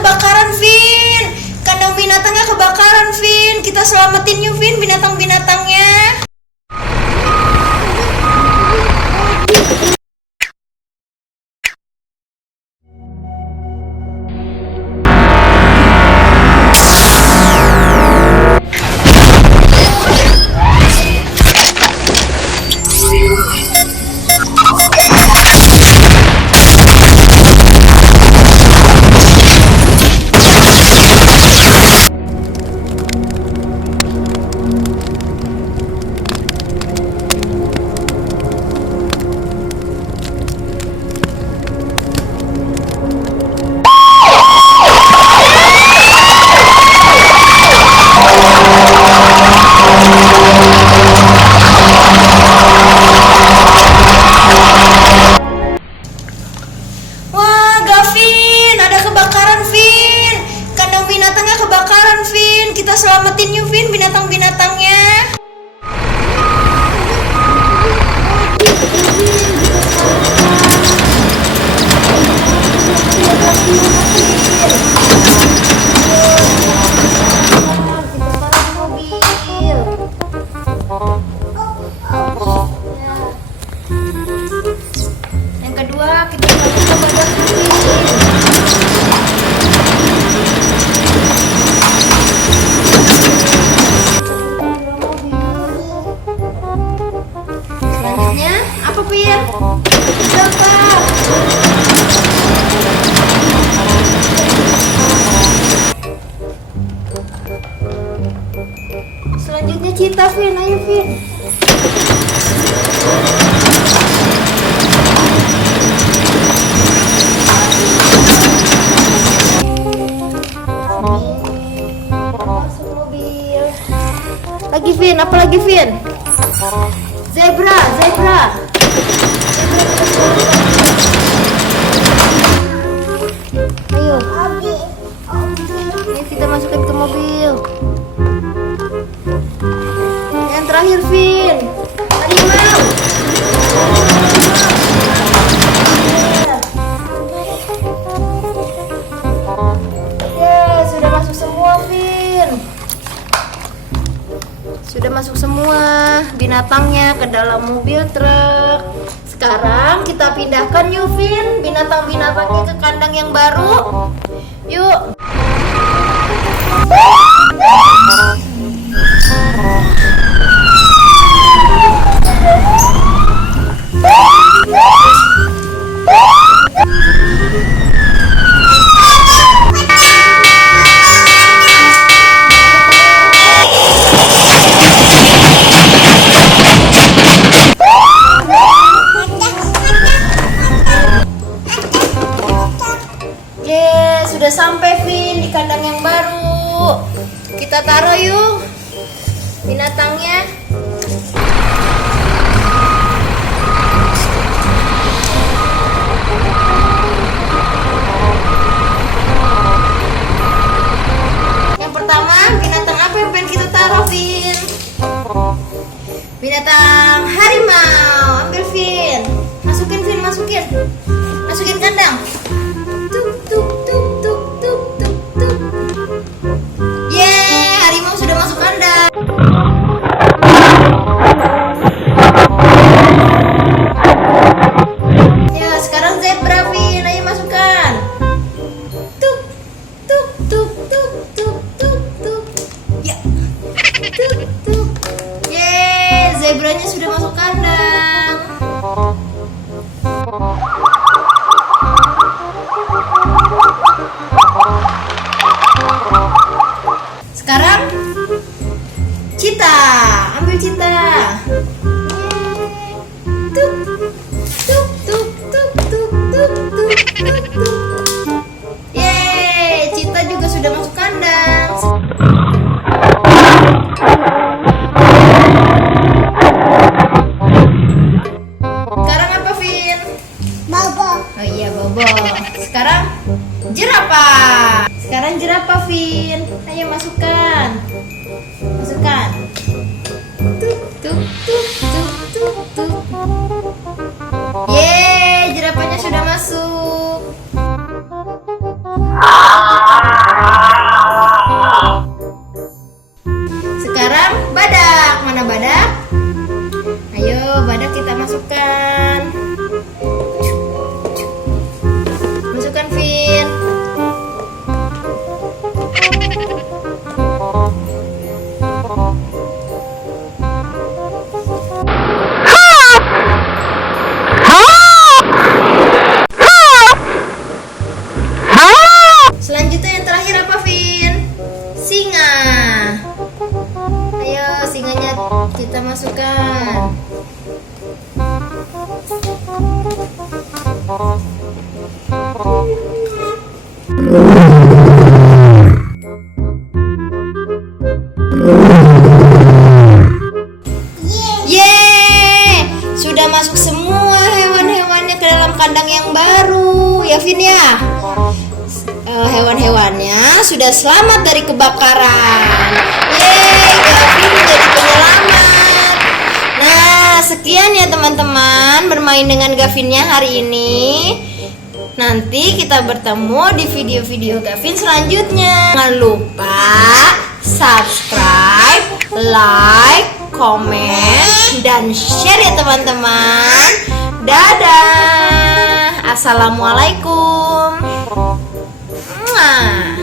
kebakaran, Vin. Kandang binatangnya kebakaran, Vin. Kita selamatin yuk, Vin, binatang-binatangnya. Kita selamatin yuk, Vin, binatang-binatangnya. Yang kedua, kita selanjutnya apa, Pir? Berapa? Selanjutnya Cita, Vin. Ayo, Vin. Masuk mobil. Lagi, Vin. Apa lagi, Vin? Zebra. Ayo. Ayo kita masukin ke mobil. Yang terakhir, Vin. Harimau. Ya, sudah masuk semua, Vin. Sudah masuk semua binatangnya ke dalam mobil truk. Sekarang kita pindahkan yuk, Vin, binatang-binatangnya ke kandang yang baru. Yuk. Sudah sampai, Vin, di kandang yang baru. Kita taruh yuk binatangnya. Yang pertama, binatang apa yang pengen kita taruh, Vin? Binatang harimau. Ambil, Vin. Masukin, Vin, masukin. Masukin kandang. Harimau sudah masuk kandang. Ya, sekarang zebra, Vin. Ayo masukkan. Tuk. Ya. Tuk. Zebranya sudah masuk kandang. Sekarang Cita, ambil Cita. Yeay, Cita juga sudah masuk kandang. Sekarang apa, Vin? Bobo. Oh iya, Bobo. Sekarang jerapah. Sekarang jerapah, Vin. Ayo masukkan. Tuk. Yeay, jerapahnya sudah masuk. pindahkan. Yeay, sudah masuk semua hewan-hewannya ke dalam kandang yang baru ya Vin ya. Hewan-hewannya sudah selamat dari kebakaran. Yeay, Gavin jadi penyelamat. Nah, sekian ya teman-teman bermain dengan Gavinnya hari ini. Nanti kita bertemu di video-video Gavin selanjutnya. Jangan lupa subscribe, like, komen, dan share ya teman-teman. Dadah. Assalamualaikum. Mwah.